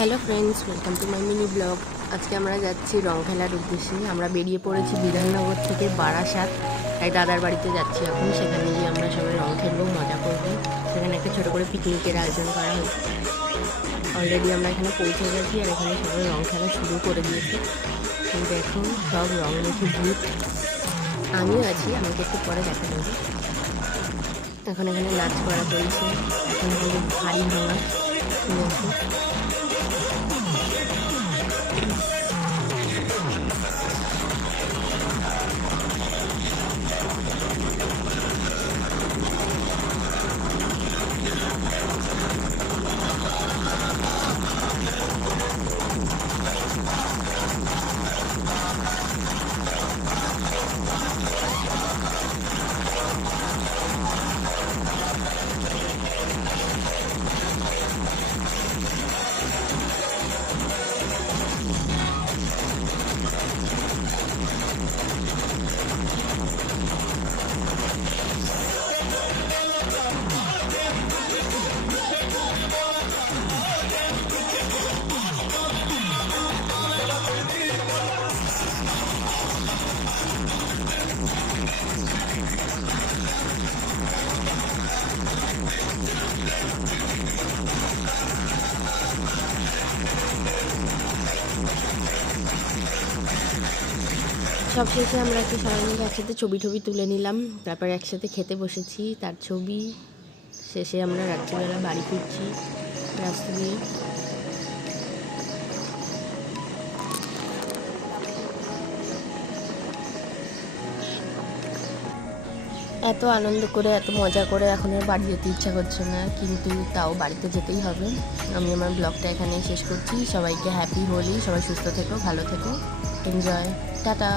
Hello friends, welcome to my mini blog. আজকে আমরা যাচ্ছি রং খেলার উদ্দেশ্যে। আমরা বেরিয়ে পড়েছি বিধাননগর থেকে বারাসাত। তাই দাদার বাড়িতে যাচ্ছি এখন। সেখানে গিয়ে আমরা সবাই রং খেলবো, মজা করবো। সেখানে একটা ছোটো করে পিকনিকের আয়োজন করা হয়েছে। অলরেডি আমরা এখানে পৌঁছে গেছি আর এখানে সবাই রং খেলা শুরু করে দিয়েছে। কিন্তু এখন সব রং মেখে ভূত। আমিও আছি, আমাকে একটু পরে দেখা যাবে। এখন এখানে নাচ করা চলছে। এখন হলো ভারী ভাঙা শুনেছি। সব শেষে আমরা একটু সবাই মিলে একসাথে ছবি তুলে নিলাম। তারপর একসাথে খেতে বসেছি, তার ছবি শেষে আমরা রাত্রিবেলা বাড়ি ফিরছি রাস্তা দিয়ে। এত আনন্দ করে, এত মজা করে এখন আর বাড়ি যেতে ইচ্ছা করছে না, কিন্তু তাও বাড়িতে যেতেই হবে। আমি আমার ব্লগটা এখানেই শেষ করছি। সবাইকে হ্যাপি হোলি, সবাই সুস্থ থেকো, ভালো থেকো, এনজয়, টাটা।